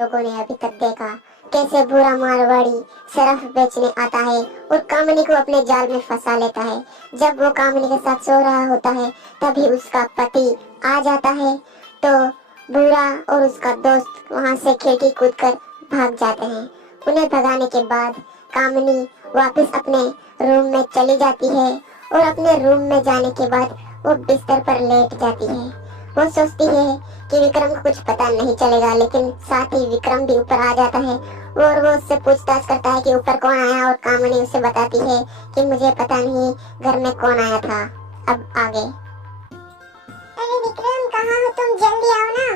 लोगों ने अभी तक देखा कैसे बुरा मारवाड़ी शराब बेचने आता है और कामिनी को अपने जाल में फंसा लेता है। जब वो कामिनी के साथ सो रहा होता है तभी उसका पति आ जाता है तो बुरा और उसका दोस्त वहां से खिड़की कूदकर भाग जाते हैं। उन्हें भगाने के बाद कामिनी वापस अपने रूम में चली जाती है और अपने रूम में जाने के बाद वो बिस्तर पर लेट जाती है। वो सोचती है कि विक्रम को कुछ पता नहीं चलेगा, लेकिन साथ ही विक्रम भी ऊपर आ जाता है और वो उससे पूछताछ करता है कि ऊपर कौन आया, और कामिनी उसे बताती है कि मुझे पता नहीं घर में कौन आया था। अब आगे। अरे विक्रम, कहाँ हो तुम? जल्दी आओ ना,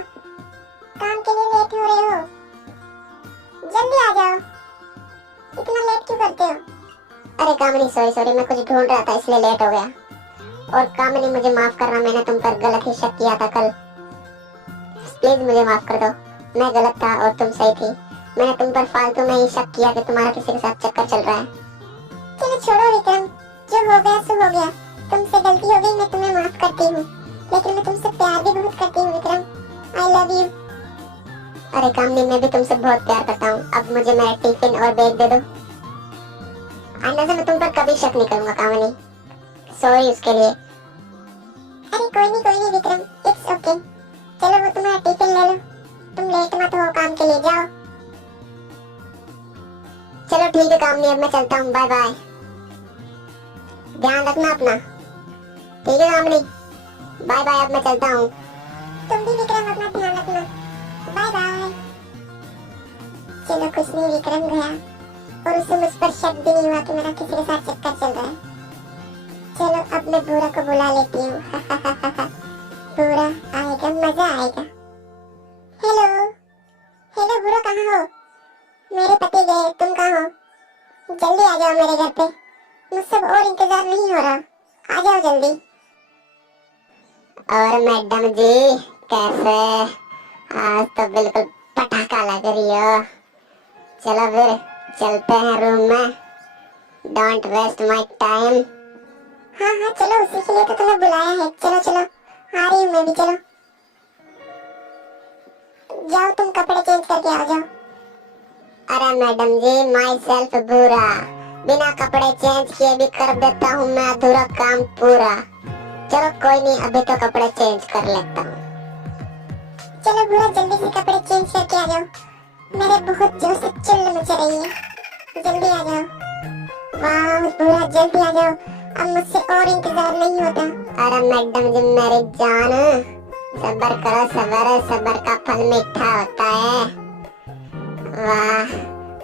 काम के लिए लेट हो रहे हो। जल्दी आ जाओ, इतना लेट क्यों करते हो? अरे कामिनी सॉरी मैं कुछ ढूंढ रहा था इसलिए लेट हो गया। और कामिनी मुझे माफ करना, मैंने तुम पर गलत ही शक किया था कल। प्लीज मुझे माफ कर दो, मैं गलत था और तुम सही थी। मैंने तुम पर फालतू में ही शक किया कि तुम्हारा किसी के साथ चक्कर चल रहा है। चलो छोड़ो विक्रम, जो हो गया सो हो गया। तुमसे गलती हो गई, मैं तुम्हें माफ करती हूँ, लेकिन मैं तुमसे प्यार भी बहुत करती हूँ विक्रम। I love you. अरे कामिनी, मैं भी तुमसे बहुत प्यार करता हूँ। अब मुझे मेरा टिफिन और बैग दे दो। आइंदा से मैं तुम पर कभी शक नहीं करूंगा कामिनी, सॉरी उसके लिए। अरे कोई नहीं विक्रम, इट्स ओके। चलो वो तुम्हारा टिफिन ले लो, तुम लेट मत हो काम के लिए, जाओ। चलो ठीक है कामिनी, अब मैं चलता हूँ, बाय बाय। ध्यान रखना अपना। ठीक है कामिनी, बाय बाय, अब मैं चलता हूँ। तुम भी विक्रम अपना ध्यान रखना, बाय बाय। चलो कुछ नहीं, विक्रम गया और उसे मुझ पर शक भी नहीं हुआ कि मेरा किसी के साथ चक्कर चल रहा है। चलो अब मैं बुरा को बुला लेती हूँ। बुरा आएगा, मजा आएगा। हेलो हेलो बुरा, कहाँ हो? मेरे पति गए, तुम कहाँ हो? जल्दी आ जाओ मेरे घर पे, मुझसे और इंतजार नहीं हो रहा, आ जाओ जल्दी। और मैडम जी कैसे? आज तो बिल्कुल पटाखा लग रही हो। चलो फिर चलते हैं रूम में, डोंट वेस्ट माय टाइम। हाँ चलो, उसी के लिए तो तुम्हें बुलाया है। चलो चलो, आ रही हूँ मैं भी, चलो जाओ, तुम कपड़े चेंज करके आ जाओ। अरे मैडम जी, माई सेल्फ बुरा, बिना कपड़े चेंज किए भी कर देता हूँ मैं अधूरा काम पूरा। चलो कोई नहीं, अभी तो कपड़े चेंज कर लेता हूँ। चलो बुरा, जल्दी से कपड़े चेंज करके आ जाओ, मेरे बहुत जोर से चिल्ल मच रही है, जल्दी आ जाओ। वाह बुरा, जल्दी आ जाओ, अब मुझसे और इंतजार नहीं होता। अरे मैडम जी मेरी जान, सब्र करो सब्र, सब्र का फल मीठा होता है। वाह,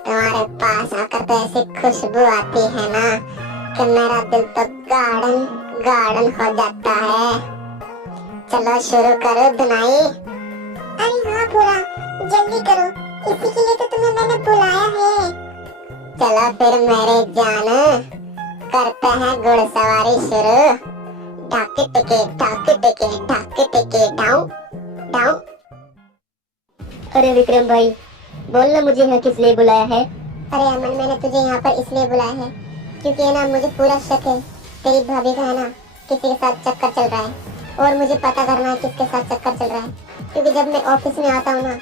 तुम्हारे पास आकर तो ऐसी खुशबू आती है ना कि मेरा दिल तो गार्डन गार्डन हो जाता है। चलो शुरू करो धुनाई। अरे हाँ बुरा, जल्दी करो, इसी के लिए तो तुम्हें मैंने बुलाया है। चलो फिर मेरी जान, करते हैं घुड़सवारी शुरू। ढाके टिके डाउ डाउ। अरे विक्रम भाई, बोल ना, मुझे यहाँ किस लिए बुलाया है? अरे अमन, मैंने तुझे यहाँ पर इसलिए बुलाया है क्योंकि है ना, मुझे पूरा शक है तेरी भाभी का है ना किसी के साथ चक्कर चल रहा है, और मुझे पता करना है किसके साथ चक्कर चल रहा है। क्योंकि जब मैं ऑफिस में आता हूँ ना,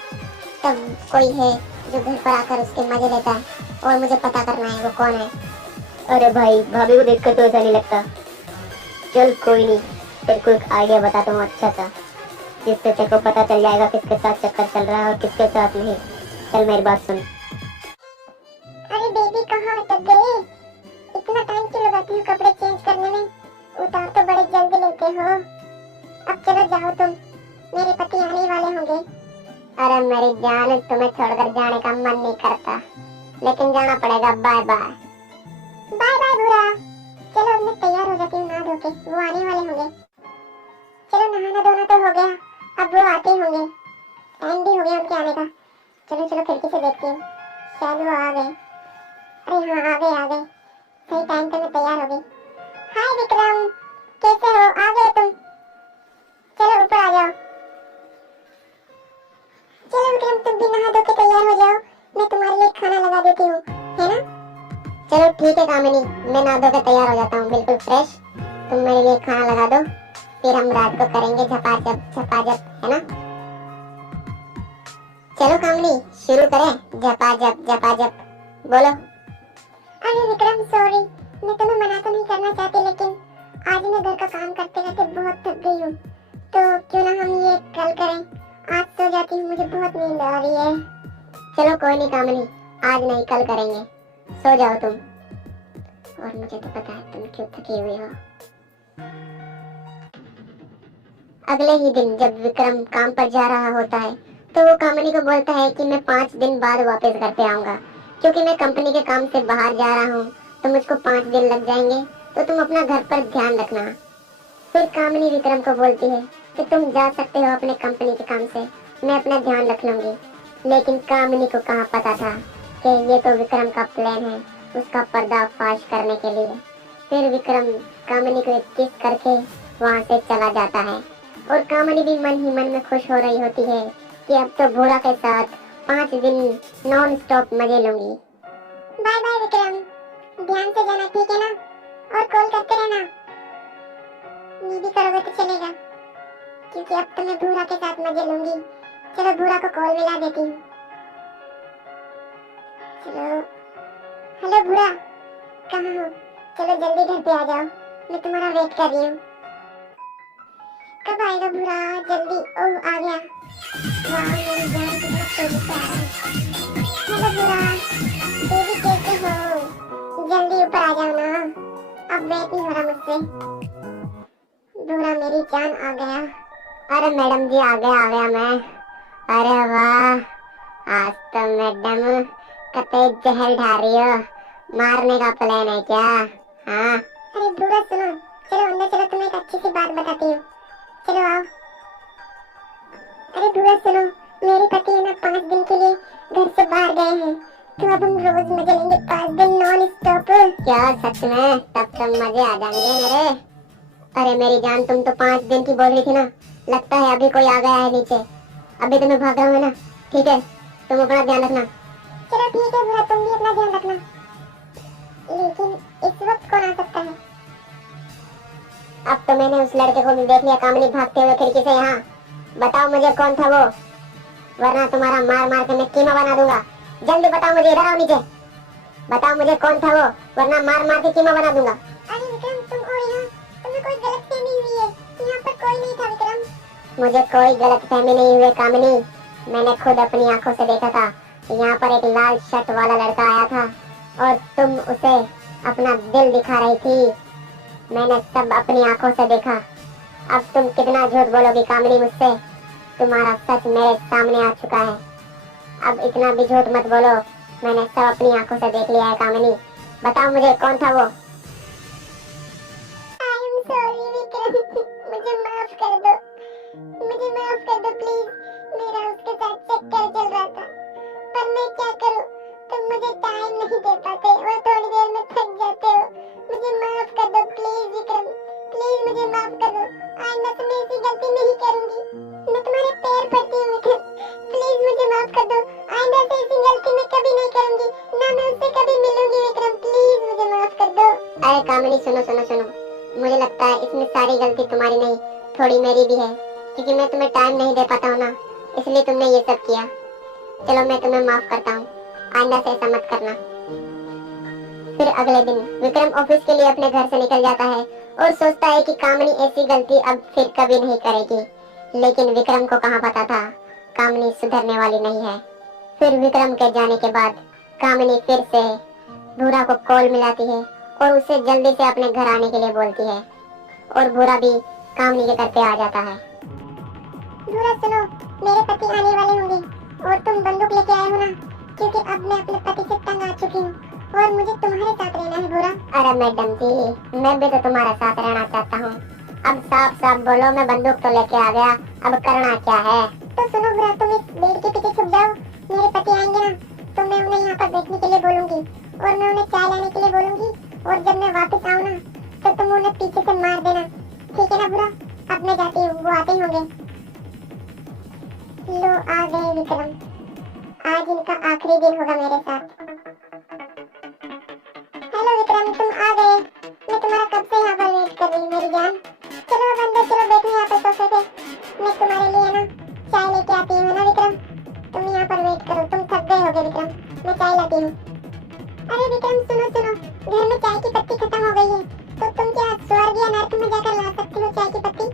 तब कोई है जो घर पर आकर उसके मजे लेता है, और मुझे पता करना है वो कौन है। अरे भाई, भाभी को देखकर तो ऐसा नहीं लगता। चल कोई नहीं, तेरे को एक आइडिया बताता हूँ अच्छा सा, जिससे तेरे को पता चल जाएगा किसके साथ चक्कर चल रहा है और किसके साथ नहीं। चल मेरी बात सुन। अरे बेबी, कहाँ अटक गए? इतना टाइम क्यों लगाती हो कपड़े चेंज करने में? उतार तो बड़े जल्द लेते हो। अब चलो जाओ तुम, मेरे पति आने वाले होंगे। अरे मेरी जान, तुम्हें छोड़कर जाने का मन नहीं करता, लेकिन जाना पड़ेगा। Bye bye. बाय बाय बुरा। चलो अब मैं तैयार हो जाती हूँ नहा धो के, वो आने वाले होंगे। चलो नहाना धोना तो हो गया, अब वो आते होंगे, टाइम भी हो गया उनके आने का। चलो चलो खिड़की से देखती हूँ, शायद वो आ गए। अरे हाँ आ गए, सही टाइम पे मैं तैयार हो गई। हाय विक्रम, कैसे हो? आ गए तुम? चलो ऊपर आ जाओ। चलो विक्रम, तुम भी नहा धो के तैयार हो जाओ, मैं तुम्हारे लिए खाना लगा देती हूँ, है ना? चलो ठीक है कामिनी, मैं नहा धो के तैयार हो जाता हूँ बिल्कुल फ्रेश। तुम मेरे लिए खाना लगा दो, फिर हम रात को करेंगे झपाझप, है ना? चलो कामनी शुरू करें। जपा जप जपा जप बोलो। अरे विक्रम सॉरी, मैं तुम्हें मना तो नहीं करना चाहती, लेकिन आज मैं घर का काम करते करते बहुत थक गई हूँ, तो क्यों ना हम ये कल करें। आज सो जाती हूँ, मुझे बहुत नींद आ रही है। चलो कोई नहीं कामनी, आज नहीं कल करेंगे, सो जाओ तुम। और मुझे तो पता है तुम क्यों थकी हुई हो। अगले ही दिन जब विक्रम काम पर जा रहा होता है तो वो कामनी को बोलता है कि मैं 5 दिन बाद वापस घर पे आऊंगा, क्योंकि मैं कंपनी के काम से बाहर जा रहा हूँ तो मुझको 5 दिन लग जाएंगे, तो तुम अपना घर पर ध्यान रखना। फिर कामनी विक्रम को बोलती है कि तुम जा सकते हो अपने कंपनी के काम से, मैं अपना ध्यान रख लूंगी। लेकिन कामनी को कहाँ पता था कि ये तो विक्रम का प्लान है उसका पर्दाफाश करने के लिए। फिर विक्रम कामनी को एक किस करके वहाँ से चला जाता है और कामनी भी मन ही मन में खुश हो रही होती है कि अब तो भूरा के साथ 5 दिन नॉन स्टॉप मजे लूंगी। बाय बाय विक्रम, ध्यान से जाना, ठीक है ना? और कॉल करते रहना। नहीं भी करोगे तो चलेगा, क्योंकि अब तो मैं भूरा के साथ मजे लूंगी। चलो भूरा को कॉल मिला देती हूँ। चलो, हेलो भूरा, कहाँ हो? चलो जल्दी घर पे आ जाओ, मैं तुम्हारा वेट कर रही हूँ। कब आएगा भूरा? जल्दी। ओह आ गया। वाह मेरी जान, कितना तेजी से आ रहा है। हेलो भूरा, बेबी कैसे हो? जल्दी ऊपर आ जाओ ना, अब वेट नहीं हो रहा मुझसे। भूरा मेरी जान आ गया। अरे मैडम जी आ गया मैं। अरे वाह, आज तो मैडम कते जहर ढा रही हो, मारने का प्लान है क्या? हाँ अरे भूरा सुनो, चलो अंदर चलो, तुम्हें एक अच्छी सी बात बताती हूँ। चलो आओ। अरे भूरा सुनो, मेरे पति है ना 5 दिन के लिए घर से बाहर गए हैं, तो अब हम रोज मजे लेंगे 5 दिन नॉन स्टॉप। क्या सच में? तब तो मजे आ जाएंगे मेरे। अरे मेरी जान, तुम तो 5 दिन की बोल रही थी ना, लगता है अभी कोई आ गया है नीचे। अभी तो मैं भाग रहा हूँ ना, ठीक है? तुम अपना ध्यान रखना। चलो ठीक है भूरा, तुम भी अपना ध्यान रखना। लेकिन इस वक्त कौन आ सकता है? अब तो मैंने उस लड़के को भी देख लिया कामनी भागते हुए खिड़की से यहाँ। बताओ मुझे कौन था वो, वरना तुम्हारा मार मार के मैं कीमा बना दूंगा। जल्दी बताओ मुझे, इधर आओ नीचे। बताओ मुझे कौन था वो, वरना मार मार के कीमा बना दूंगा। अरे विक्रम तुम हो यहाँ, तुम्हें कोई गलतफहमी हुई है, यहाँ पर कोई नहीं था विक्रम। मुझे कोई गलतफहमी नहीं हुई कामनी, मैंने खुद अपनी आंखों से देखा था। यहाँ पर एक लाल शर्ट वाला लड़का आया था और तुम उसे अपना दिल दिखा रही थी। मैंने सब अपनी आंखों से देखा। अब तुम कितना झूठ बोलोगी कामनी मुझसे? तुम्हारा सच मेरे सामने आ चुका है, अब इतना भी झूठ मत बोलो। मैंने सब अपनी आंखों से देख लिया है कामनी। बताओ मुझे कौन था वो? आई एम सॉरी विक्रम, मुझे माफ कर दो, मुझे माफ कर दो प्लीज। मेरा उसके साथ चक्कर चल रहा था, पर मैं क्या करूं, तुम मुझे टाइम नहीं दे पाते और थोड़ी देर में थक जाते हो। मुझे माफ कर दो प्लीज विक्रम, प्लीज मुझे माफ कर दो। आइंदा से मैं ऐसी गलती नहीं करूंगी, मैं तुम्हारे पैर पड़ती हूँ विक्रम, प्लीज मुझे माफ कर दो। आइंदा से ऐसी गलती मैं कभी नहीं करूंगी, ना मैं उससे कभी मिलूंगी विक्रम, प्लीज मुझे माफ कर दो। अरे कामिनी सुनो सुनो सुनो, मुझे लगता है इसमें सारी गलती तुम्हारी नहीं, थोड़ी मेरी भी है, क्योंकि मैं तुम्हें टाइम नहीं दे पाता हूँ ना, इसलिए तुमने ये सब किया। चलो मैं तुम्हें माफ करता हूँ, आइंदा से ऐसा मत करना। फिर अगले दिन विक्रम ऑफिस के लिए अपने घर से निकल जाता है और सोचता है कि कामिनी ऐसी गलती अब फिर कभी नहीं करेगी। लेकिन विक्रम को कहाँ पता था कामिनी सुधरने वाली नहीं है। फिर विक्रम के जाने के बाद कामिनी फिर से भूरा को कॉल मिलाती है और उसे जल्दी से अपने घर आने के लिए बोलती है, और भूरा भी कामिनी के घर पे आ जाता है। भूरा सुनो, मेरे पति आने वाले होंगे और तुम बंदूक लेके आए हो ना, क्योंकि अब मैं अपने पति से तंग आ चुकी हूँ और मुझे तुम्हारे साथ रहना है भूरा। अरे मैडम जी, मैं भी तो तुम्हारे साथ रहना चाहता हूँ। अब साफ साफ बोलो, मैं बंदूक तो लेके आ गया, अब करना क्या है? तो सुनो भूरा, तुम इस बेड के पीछे छुप जाओ, मेरे पति आएंगे ना तो मैं उन्हें यहाँ पर बैठने के लिए बोलूंगी और मैं उन्हें चाय लाने के लिए बोलूंगी, और जब मैं वापस आऊँ ना तो तुम उन्हें पीछे से मार देना, ठीक है ना भूरा? अब मैं जाती हूँ, वो आते ही होंगे। लो आ गए विक्रम, आज इनका आखिरी दिन होगा मेरे साथ। हेलो विक्रम, तुम आ गए, मैं तुम्हारा कब से यहाँ पर वेट कर रही हूँ मेरी जान। चलो अब अंदर चलो, बैठो यहाँ पर सोफे पे, मैं तुम्हारे लिए ना चाय लेके आती हूँ ना विक्रम, तुम यहाँ पर वेट करो, तुम थक गए होगे विक्रम, मैं चाय लाती हूँ। अरे विक्रम सुनो सुनो, घर में चाय की पत्ती खत्म हो गई है, तो तुम क्या स्वर्ग या नर्क में जाकर ला सकती हो चाय की पत्ती?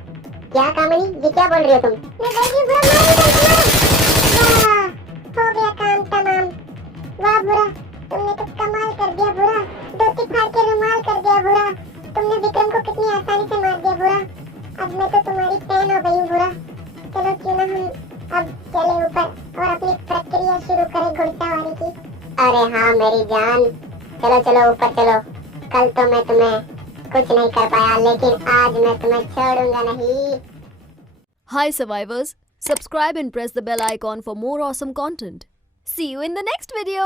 क्या कामिनी, ये क्या बोल रही हो तुम? मैं बोल रही हूँ बुरा वाह, हो गया काम तमाम। वाह बुरा, तुमने तो कमाल कर दिया बुरा, धोती फाड़ के रुमाल कर दिया बुरा, तुमने विक्रम को कितनी आसानी से मार दिया बुरा। अब मैं तो तुम्हारी फैन हो गई हूँ बुरा। चलो क्यों ना हम अब चले ऊपर और अपनी प्रक्रिया शुरू करें घुड़सवारी की। अरे हाँ मेरी जान, चलो चलो ऊपर चलो। कल तो मैं तुम्हें कुछ नहीं कर पाया, लेकिन आज मैं तुम्हें छोड़ूंगा नहीं। Hi survivors, subscribe and press the bell icon for more awesome content. See you in the next video.